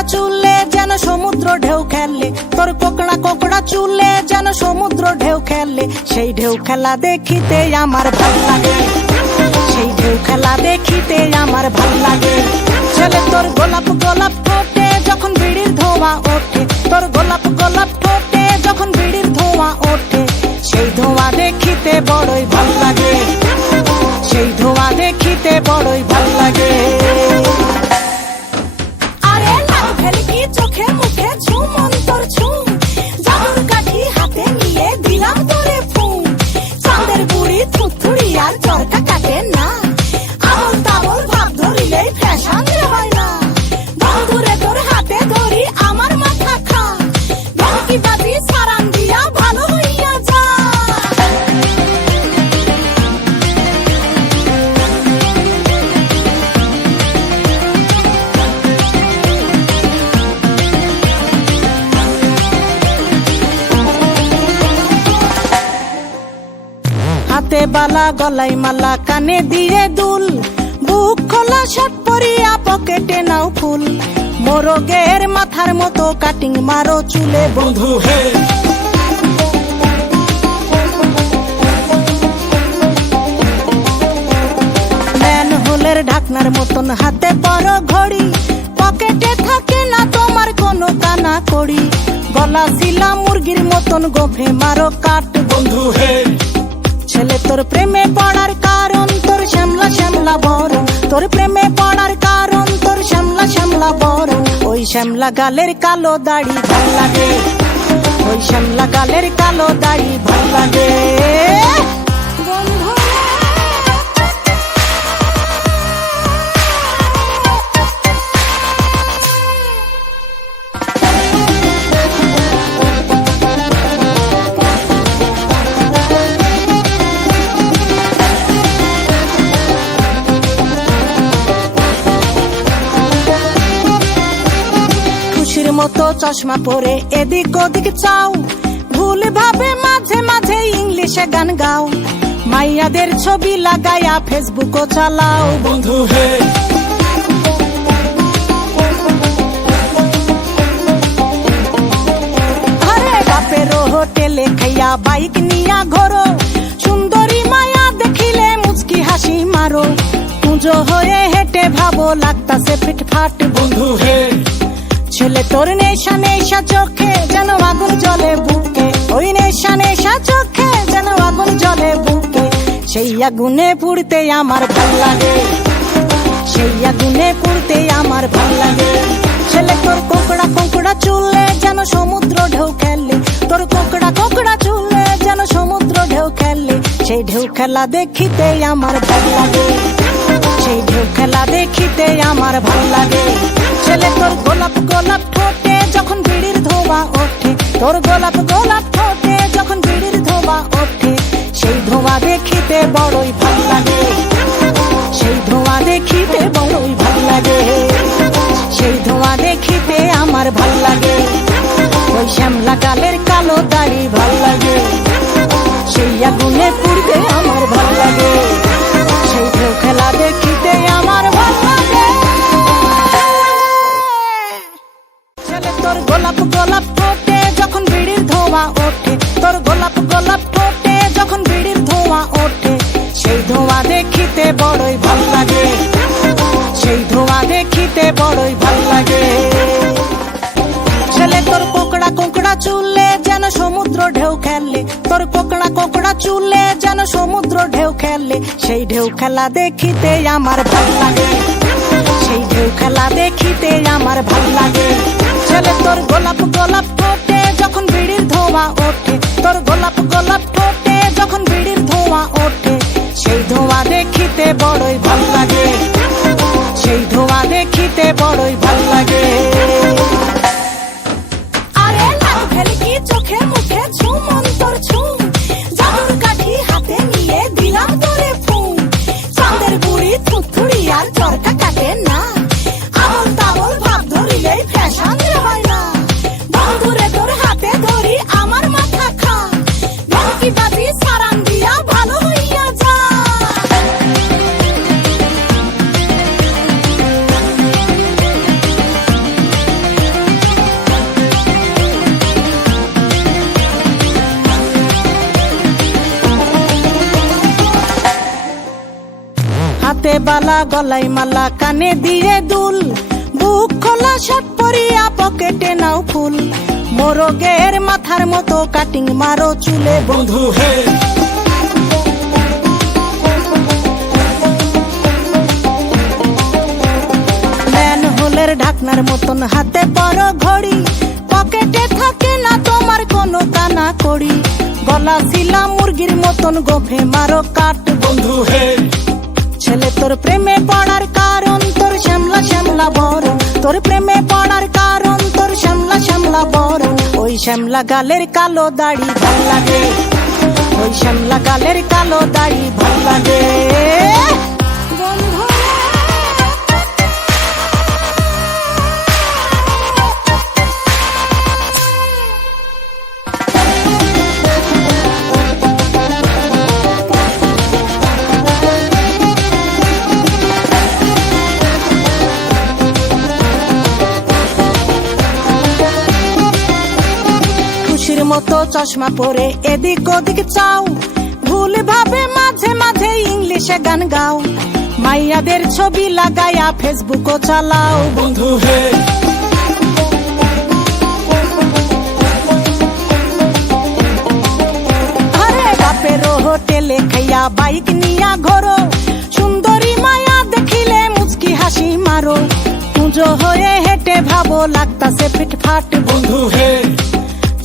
কোকড়া চুলে যেন সমুদ্র ঢেউ খেলে, তোর কোকড়া কোকড়া চুলে যেন সমুদ্র ঢেউ খেলে। সেই ঢেউ খেলা দেখিতে আমার ভাল লাগে, সেই ঢেউ খেলা দেখিতে আমার ভাল লাগে। ছেলে তোর গোলাপ গোলাপ ঠোঁটে যখন বিড়ির ধোঁয়া ওঠে, তোর গোলাপ গোলাপ ঠোঁটে যখন বিড়ির ধোঁয়া ওঠে, সেই ধোঁয়া দেখিতে বড়ই ভাল লাগে, সেই ধোঁয়া দেখিতে বড়ই ভাল লাগে। আরে লাল ভেলকি চোখে মুখে ঝুম অন্তর ঝুম, জাদুর কাঠি হাতে নিয়ে দিলাম তোরে ফুম। চাঁদের বুড়ি থুথুড়ি আর চরকা কাটে না, আবল তাবল ভাব ধরিলেই ফ্যাশন হয় না। বন্ধুরে তোর হাতে ধরি আমার মাথা খা, ভেলকি বাজি সারান দিয়া ভালো হইয়া যা। হাতে বালা গলায় মালা কানে দিয়ে দুল, বুক খোলা শার্ট পরিয়া পকেটে নাও ফুল। মোরগের মাথার মতো কাটিং মারো চুলে বন্ধু হে। ম্যানহোলের ঢাকনার মতন হাতে বড় ঘড়ি, পকেটে থাকে না তোমার কোনো কানা কড়ি। গলা শিলা মুরগির মতন গোফে মারো কাট বন্ধু হে। ছেলে তোর প্রেমে পড়ার কারণ তোর শ্যামলা শ্যামলা বরণ, তোর প্রেমে পড়ার কারণ তোর শ্যামলা শ্যামলা বরণ। ওই শ্যামলা গালের কালো দাড়ি ভাল লাগে, ওই শ্যামলা গালের কালো দাড়ি ভাল লাগে। মতো চশমা পরে এদিক ওদিক চাও, ভুল ভাবে মাঝে মাঝে ইংলিশে গান গাও। মাইয়াদের ছবি লাগায়া ফেসবুকও চালাও বন্ধু হে। আরে বাপেরও হোটেলে খাইয়া বাইক নিয়া ঘোরো, সুন্দরী মায়া দেখিলে মুচকি হাসি মারো। পুজো হয়ে হেঁটে ভাবো লাগতাছে ফিটফাট বন্ধু হে। ছেলে তোর নেশা নেশা চোখে যেন আগুন জ্বলে বুকে, ওই নেশা নেশা চোখে যেন আগুন জ্বলে বুকে। সেই আগুনে পুড়তে আমার ভাল লাগে, সেই আগুনে পুড়তে আমার ভাল লাগে। ছেলে তোর কোকড়া কোকড়া চুলে যেন সমুদ্র ঢেউ খেলে, তোর কোকড়া কোকড়া চুলে যেন সমুদ্র ঢেউ খেলে। সেই ঢেউ খেলা দেখিতে আমার ভাল লাগে, সেই ঢেউ খেলা দেখিতে আমার ভাল লাগে। ছেলে তোর গোলাপ গোলাপ ঠোঁটে যখন বিড়ির ধোঁয়া ওঠে, তোর গোলাপ গোলাপ ঠোঁটে যখন বিড়ির ধোঁয়া ওঠে, সেই ধোঁয়া দেখিতে বড়ই ভাল লাগে, সেই ধোঁয়া দেখিতে বড়ই ভাল লাগে, সেই ধোঁয়া দেখিতে আমার ভাল লাগে। ওই শ্যামলা গালের কালো দাড়ি ভাল লাগে, সেই আগুনে পুড়তে আমার ভাল লাগে, সেই ঢেউ খেলা দেখিতে আমার ভাল লাগে। ছেলে তোর গোলাপ গোলাপ ঠোঁটে যখন বিড়ির ধোঁয়া ওঠে, তোর গোলাপ গোলাপ ঠোঁটে যখন বিড়ির ধোঁয়া ওঠে, সেই ধোঁয়া দেখিতে বড়ই ভাল লাগে, সেই ধোঁয়া দেখিতে বড়ই ভাল লাগে। ছেলে তোর কোকড়া কোকড়া চুলে যেন সমুদ্র ঢেউ খেলে, তোর কোকড়া কোকড়া চুলে যেন সমুদ্র ঢেউ খেলে। সেই ঢেউ খেলা দেখিতে আমার ভাল লাগে, সেই ঢেউ খেলা দেখিতে আমার ভাল লাগে। ছেলে তোর গোলাপ গোলাপ ঠোঁটে যখন বিড়ির ধোঁয়া ওঠে, তোর গোলাপ গোলাপ ঠোঁটে যখন বিড়ির ধোঁয়া ওঠে, সেই ধোঁয়া দেখিতে বড়ই ভাল লাগে, সেই ধোঁয়া দেখিতে বড়ই ভাল লাগে। আরে লাল ভেলকি চোখে মুখে ঝুম অন্তর ঝুম, জাদুর কাঠি হাতে নিয়ে দিলাম তোরে ফুম। চাঁদের বুড়ি থুথুড়ি আর চরকা কাটে না, আবল তাবল ভাব ধরিলেই ফ্যাশন হয় না। বন্ধুরে তোর হাতে ধরি আমার মাথা খা, ভেলকি বাজি সারান দিয়া ভালো হইয়া যা। বালা গলায় মালা কানে দিয়ে দুল, বুক খোলা শার্ট পরিয়া পকেটে নাও ফুল, মোরগের মাথার মতো কাটিং মারো চুলে বন্ধু হে। ম্যানহোলের ঢাকনার মতন হাতে বড় ঘড়ি, পকেটে থাকে না তোমার কোনো কানা কড়ি, গলা ছিলা মুরগির মতন গোফে মারো কাট বন্ধু হে। ছেলে তোর প্রেমে পড়ার কারণ তোর শ্যামলা শ্যামলা বরণ, তোর প্রেমে পড়ার কারণ তোর শ্যামলা শ্যামলা বরণ, ওই শ্যামলা গালের কালো দাড়ি ভাল লাগে, ওই শ্যামলা গালের কালো দাড়ি ভাল লাগে বন্ধু। খুশির মতো চশমা পরে এদিক ওদিক চাও, ভুল ভাবে মাঝে মাঝে ইংলিশে গান গাও, মাইয়াদের ছবি লাগায়া ফেসবুকও চালাও বন্ধু হে। আরে বাপের হোটেলে খাইয়া বাইক নিয়া ঘোরো, সুন্দরী মায়া দেখিলে মুচকি হাসি মারো, পুজো হয়ে হেঁটে ভাবো লাগতাছে ফিটফাট বন্ধু হে।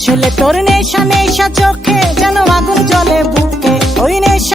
ছেলে তোর নেশা নেশা চোখে যেন আগুন জ্বলে